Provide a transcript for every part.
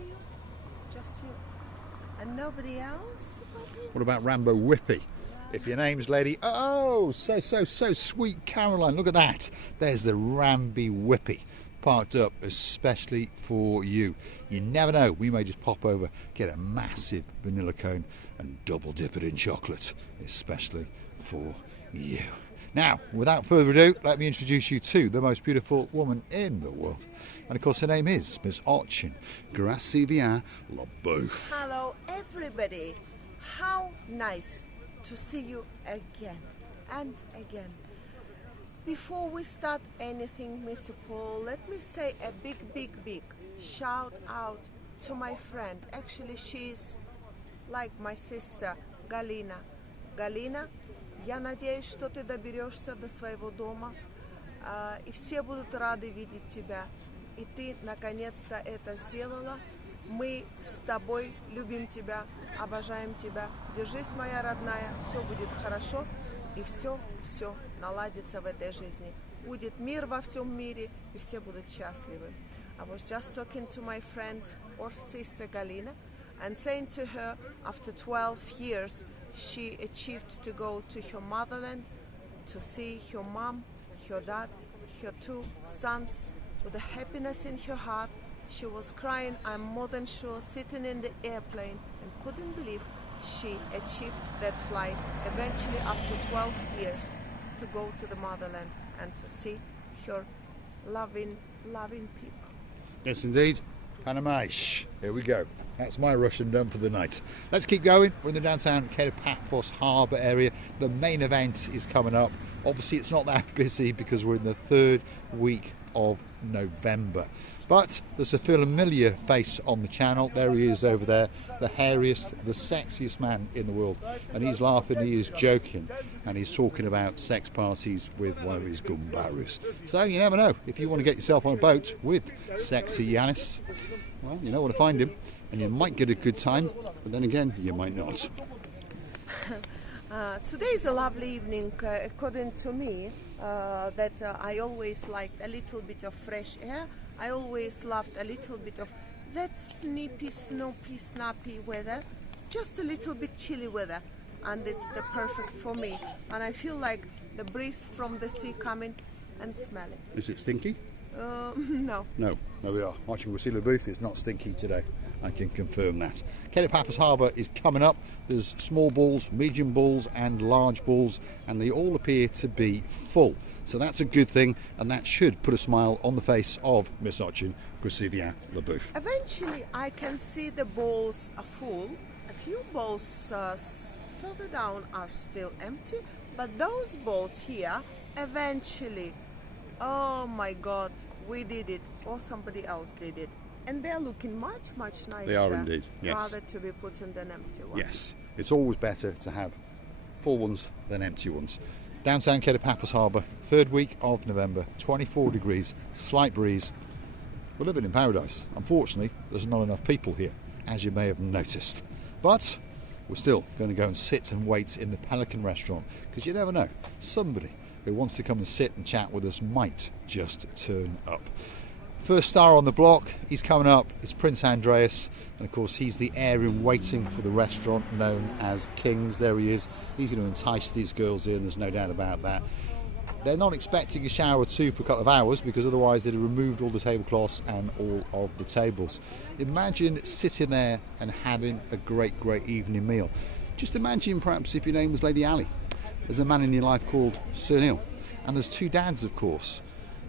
you? Just you. And nobody else? What about Rambo Whippy? If your name's Lady... Oh, so sweet Caroline. Look at that. There's the Ramby Whippy parked up especially for you. You never know. We may just pop over, get a massive vanilla cone and double dip it in chocolate, especially for you. Now, without further ado, let me introduce you to the most beautiful woman in the world. And of course, her name is Miss Ochin Gracivia LaBeouf. Hello, everybody. How nice to see you again and again. Before we start anything, Mr. Paul, let me say a big shout out to my friend. Actually, she's like my sister, Galina. Galina, я надеюсь, что ты доберешься до своего дома, и все будут рады видеть тебя. И ты наконец-то это сделала. Мы с тобой любим тебя, обожаем тебя. Держись, моя родная, все будет хорошо, и все наладится в этой жизни. Будет мир во всем мире, и все будут счастливы. I was just talking to my friend or sister Galina and saying to her, after 12 years, she achieved to go to her motherland to see her mom, her dad, her 2 sons with a happiness in her heart. She was crying, I'm more than sure, sitting in the airplane and couldn't believe she achieved that flight eventually after 12 years to go to the motherland and to see her loving people. Yes, indeed. Panamash. Here we go. That's my Russian done for the night. Let's keep going. We're in the downtown Paphos Harbour area. The main event is coming up. Obviously, it's not that busy because we're in the 3rd week of November. But there's a familiar face on the channel. There he is over there, the hairiest, the sexiest man in the world. And he's laughing, he is joking, and he's talking about sex parties with one of his gumbarus. So you never know. If you want to get yourself on a boat with sexy Yanis, well, you know where to find him. And you might get a good time, but then again, you might not. Today is a lovely evening, according to me, that I always liked a little bit of fresh air. I always loved a little bit of that snippy, snappy weather, just a little bit chilly weather, and it's the perfect for me. And I feel like the breeze from the sea coming and smelling. Is it stinky? No. No, we are. Watching Gracivia LaBeouf is not stinky today. I can confirm that. Paphos Harbour is coming up. There's small balls, medium balls and large balls, and they all appear to be full. So that's a good thing, and that should put a smile on the face of Miss Ochin Gracivia LaBeouf. Eventually I can see the balls are full. A few balls further down are still empty, but those balls here eventually, oh my God, we did it, or somebody else did it. And they're looking much nicer. They are indeed, yes. Rather to be put in than empty ones. Yes, it's always better to have full ones than empty ones. Downtown Paphos Harbour, 3rd week of November, 24 degrees, slight breeze. We're living in paradise. Unfortunately, there's not enough people here, as you may have noticed. But we're still going to go and sit and wait in the Pelican restaurant, because you never know, somebody who wants to come and sit and chat with us might just turn up. First star on the block, he's coming up, it's Prince Andreas, and of course he's the heir in waiting for the restaurant known as King's. There he is. He's going to entice these girls in, there's no doubt about that. They're not expecting a shower or two for a couple of hours, because otherwise they'd have removed all the tablecloths and all of the tables. Imagine sitting there and having a great evening meal. Just imagine perhaps if your name was Lady Ali. There's a man in your life called Sir Neil, and there's 2 dads, of course,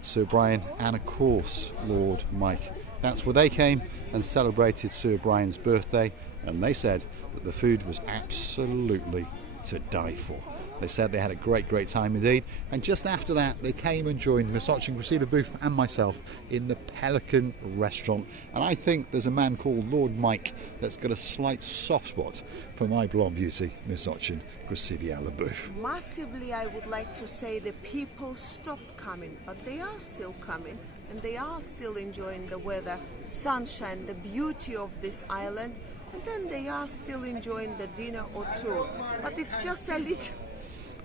Sir Brian and of course Lord Mike. That's where they came and celebrated Sir Brian's birthday, and they said that the food was absolutely to die for. They said they had a great time indeed, and just after that they came and joined Miss Ochin Gracivia LaBeouf and myself in the Pelican restaurant. And I think there's a man called Lord Mike that's got a slight soft spot for my blonde beauty, Miss Ochin Gracivia LaBeouf. Massively, I would like to say the people stopped coming, but they are still coming, and they are still enjoying the weather, sunshine, the beauty of this island, and then they are still enjoying the dinner or two. But it's just a little...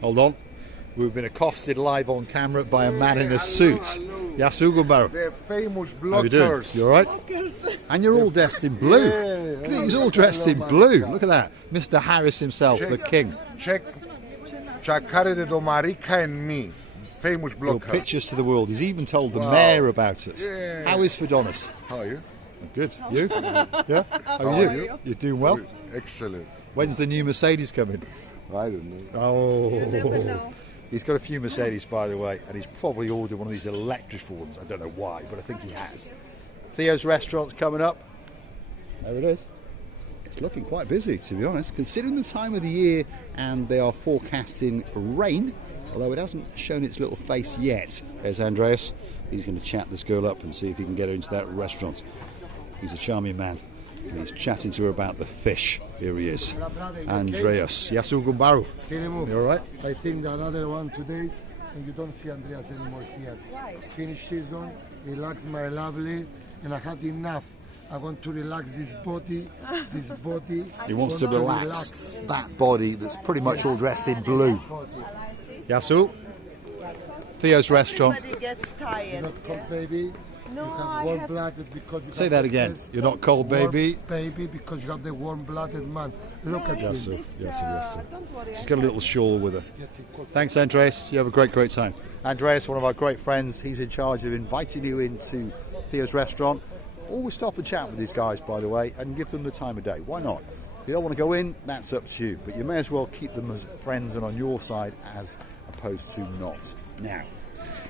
Hold on. We've been accosted live on camera by a man in a suit. Yasu Gumbaru. The famous How you doing? blockers. You alright? And you're all dressed in blue. Look at that, he's all dressed in blue. Look at that. Mr. Harris himself, the king. Checkare to Marika and me. Famous Your blockers. pictures to the world. He's even told the mayor about us. Yeah. How is Fidonis? How are you? Good. You? Yeah? How are you? You're doing well? Excellent. When's the new Mercedes coming? I don't know. Oh. He's got a few Mercedes, by the way, and he's probably ordered one of these electrical ones. I don't know why, but I think he has. Theo's restaurant's coming up. There it is. It's looking quite busy, to be honest, considering the time of the year, and they are forecasting rain, although it hasn't shown its little face yet. There's Andreas. He's going to chat this girl up and see if he can get her into that restaurant. He's a charming man, and he's chatting to her about the fish. Here he is. Andreas. Yasu Gumbaru. You all right? I think the another one today, and you don't see Andreas anymore here. Why? Finish season, relax my lovely, and I had enough. I want to relax this body, He wants to want relax that body that's pretty much all dressed in blue. Yasu. Theo's restaurant. Everybody gets You're tired. not cold, baby. No, you I have warm have- blooded because you Say have that the again. best You're not cold, warm baby. baby, because you have the warm-blooded man. Look at Yes, him. sir. Yes, sir. Yes, sir. Don't worry. She's got a little shawl with her. Getting cold. Thanks, Andreas. You have a great time. Andreas, one of our great friends, he's in charge of inviting you into Theo's restaurant. Always stop and chat with these guys, by the way, and give them the time of day. Why not? If you don't want to go in, that's up to you. But you may as well keep them as friends and on your side as opposed to not. Now,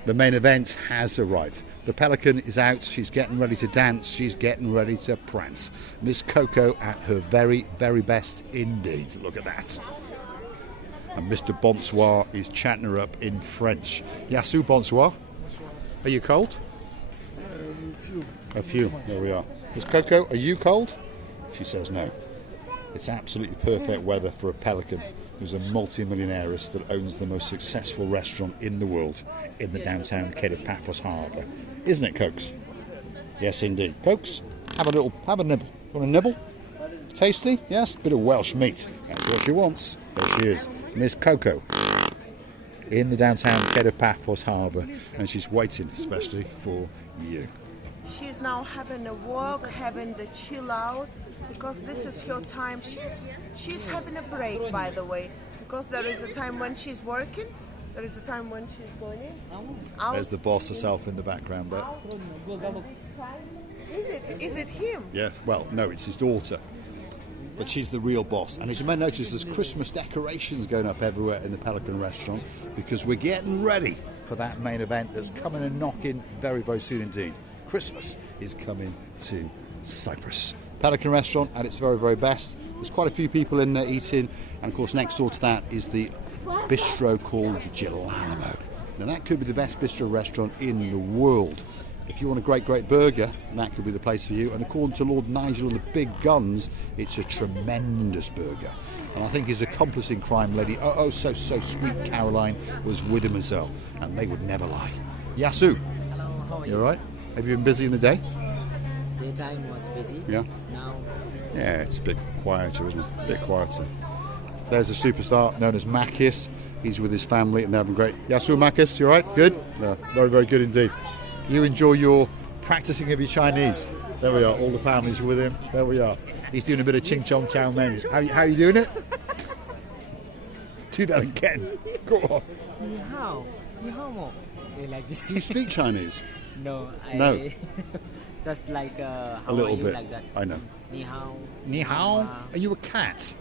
the main event has arrived. The Pelican is out. She's getting ready to dance. She's getting ready to prance. Miss Coco at her very, very best indeed. Look at that. And Mr. Bonsoir is chatting her up in French. Yasu Bonsoir. Are you cold? A few. There we are. Miss Coco, are you cold? She says no. It's absolutely perfect weather for a Pelican who's a multi-millionairess that owns the most successful restaurant in the world in the downtown Kato Paphos Harbour. Isn't it, Cokes? Yes, indeed. Cokes, have a nibble. Want a nibble? Tasty? Yes, bit of Welsh meat. That's what she wants. There she is. Miss Coco in the downtown Kato Paphos Harbour, and she's waiting especially for you. She's now having a walk, having the chill out, because this is her time. She's having a break, by the way, because there is a time when she's working, there is a time when she's going in. Out. There's the boss herself in the background there. Is it him? Yeah, well, no, it's his daughter. But she's the real boss. And as you may notice, there's Christmas decorations going up everywhere in the Pelican restaurant because we're getting ready for that main event that's coming and knocking very, very soon indeed. Christmas is coming to Cyprus. Pelican restaurant at its very, very best. There's quite a few people in there eating. And of course, next door to that is the bistro called Geronimo. Now, that could be the best bistro restaurant in the world. If you want a great, great burger, that could be the place for you. And according to Lord Nigel and the big guns, it's a tremendous burger. And I think his accomplice in crime, Lady so sweet Caroline, was with him as well. And they would never lie. Yasu, Hello, how are you you? all right? Have you been busy in the day? Daytime was busy. Yeah. Now, Yeah, it's a bit quieter, isn't it? A bit quieter. There's a superstar known as Makis. He's with his family and they're having great. Yasu Makis, you all right? Good? No, very, very good indeed. You enjoy your practicing of your Chinese. There we are, all the families with him. There we are. He's doing a bit of ching chong chow mein. How are you doing it? Do that again. Go on. ni hao mo. You like this? Do you speak Chinese? No, No. Just like how A little are you bit. like that. I know. Ni hao. Ni hao? Are you a cat?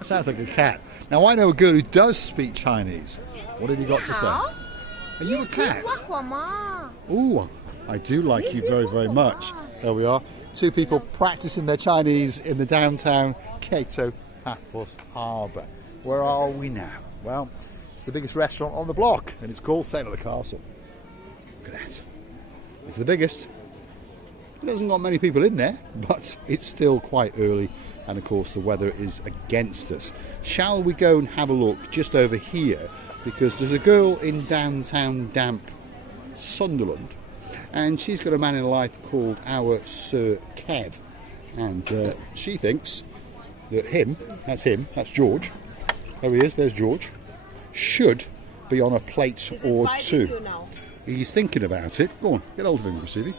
Sounds like a cat. Now I know a girl who does speak Chinese. What have you got to say? Hao? Are you a cat? 我火吗? Ooh, I do like you very, very much. There we are. Two people practicing their Chinese in the downtown Kato Paphos Harbour. Where are we now? Well, it's the biggest restaurant on the block and it's called Sailor the Castle. Look at that. It's the biggest. It hasn't got many people in there, but it's still quite early and of course the weather is against us. Shall we go and have a look just over here, because there's a girl in downtown damp Sunderland and she's got a man in her life called our Sir Kev, and she thinks that that's George, there he is, there's George, should be on a plate Is it or biting two. you now? He's thinking about it. Go on, get hold of him, Gracivi.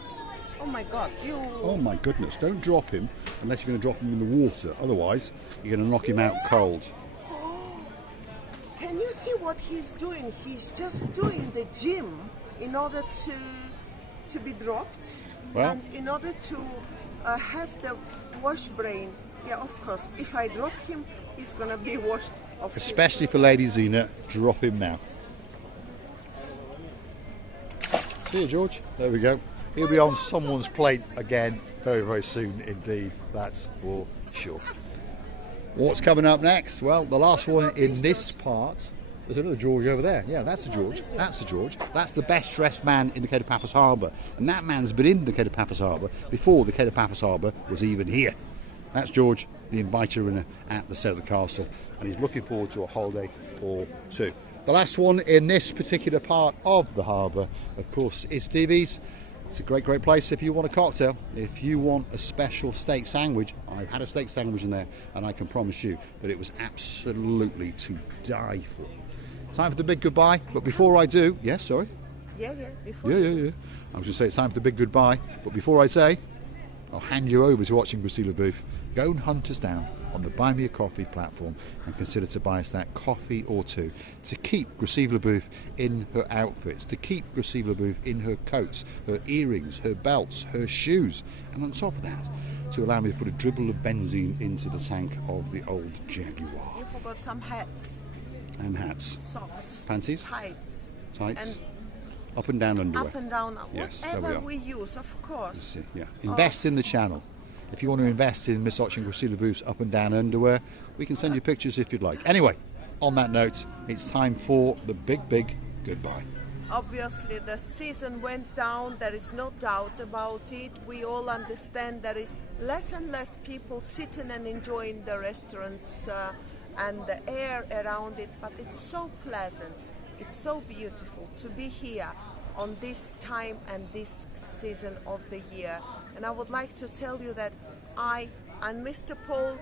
Oh my God, you. Oh my goodness, don't drop him unless you're going to drop him in the water. Otherwise, you're going to knock him out cold. Can you see what he's doing? He's just doing the gym in order to be dropped, Well- and in order to have the wash brain. Yeah, of course. If I drop him, he's gonna be washed off. Especially for Lady Zena, drop him now. See you, George. There we go. He'll be on someone's plate again very, very soon indeed. That's for sure. What's coming up next? Well, the last one in this part. There's another George over there. Yeah, that's a George. That's a George. That's the best dressed man in the Kato Paphos Harbour. And that man's been in the Kato Paphos Harbour before the Kato Paphos Harbour was even here. That's George, the inviter runner at the set of the castle. And he's looking forward to a holiday or two. The last one in this particular part of the harbour, of course, is Stevie's. It's a great, great place if you want a cocktail. If you want a special steak sandwich, I've had a steak sandwich in there, and I can promise you that it was absolutely to die for. Time for the big goodbye, but before I do, yes, sorry? Yeah, before. Yeah. I was going to say it's time for the big goodbye, but before I say, I'll hand you over to watching Gracivi Booth. Go and hunt us down on the Buy Me a Coffee platform and consider to buy us that coffee or two to keep Gracivi Booth in her outfits, to keep Gracivi Booth in her coats, her earrings, her belts, her shoes, and on top of that, to allow me to put a dribble of benzene into the tank of the old Jaguar. You forgot some hats, And hats. socks, Panties? tights, Tights? and Up and down underwear. up and down. Yes, there we Whatever are. we use, of course. See, yeah. Invest in the channel. If you want to invest in Miss Oching Gracivi Booth's up and down underwear, we can send you pictures if you'd like. Anyway, on that note, it's time for the big, big goodbye. Obviously, the season went down. There is no doubt about it. We all understand there is less and less people sitting and enjoying the restaurants and the air around it. But it's so pleasant. It's so beautiful to be here on this time and this season of the year. And I would like to tell you that I and Mr. Paul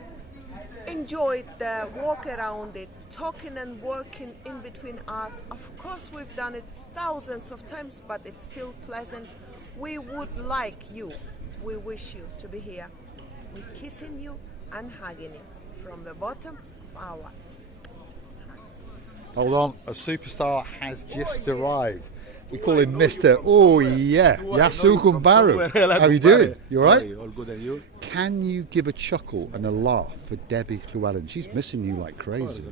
enjoyed the walk around it, talking and working in between us. Of course, we've done it thousands of times, but it's still pleasant. We would like you, we wish you to be here. We're kissing you and hugging you from the bottom of our hearts. Hold on, a superstar has just arrived. We call him Mr. Oh yeah, Yasu Kumbaru. How are you doing? You alright? All good, and you? Can you give a chuckle and a laugh for Debbie Llewellyn? She's missing you like crazy.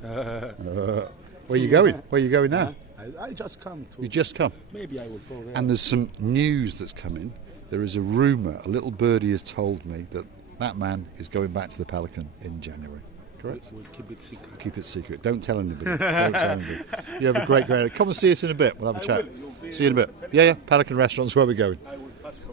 Where are you going? Where are you going now? I just come to. You just come. Maybe I will go there. And there's some news that's coming. There is a rumour, a little birdie has told me that that man is going back to the Pelican in January. Correct? We'll keep it secret. Keep it secret. Don't tell anybody. Don't tell anybody. You have a great, great. Come and see us in a bit. We'll have a chat. See you in a bit. Yeah. Pelican Restaurant's where we're going.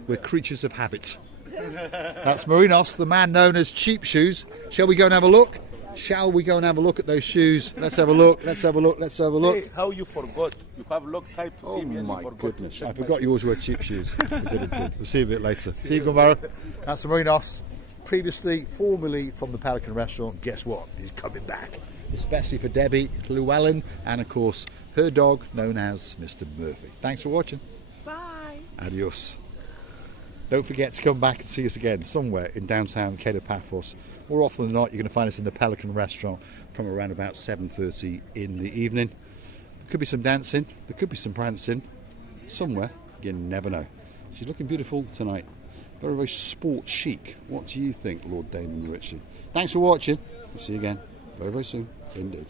We're creatures of habit. That's Marinos, the man known as Cheap Shoes. Shall we go and have a look? Shall we go and have a look at those shoes? Let's have a look. Let's have a look. Let's have a look. Hey, how you forgot? You have long time to Oh see me and my you forgot goodness. to I check forgot my- you always wear cheap shoes. I did indeed. We'll see you a bit later. See you, Gumaro. That's Marinos. Previously, formerly from the Pelican Restaurant. Guess what? He's coming back. Especially for Debbie Llewellyn and, of course, her dog known as Mr. Murphy. Thanks for watching. Bye. Adios. Don't forget to come back and see us again somewhere in downtown Kato Paphos. More often than not, you're going to find us in the Pelican Restaurant from around about 7:30 in the evening. There could be some dancing, there could be some prancing. Somewhere, you never know. She's looking beautiful tonight. Very, very sport chic. What do you think, Lord Damon Richard? Thanks for watching. We'll see you again very, very soon indeed.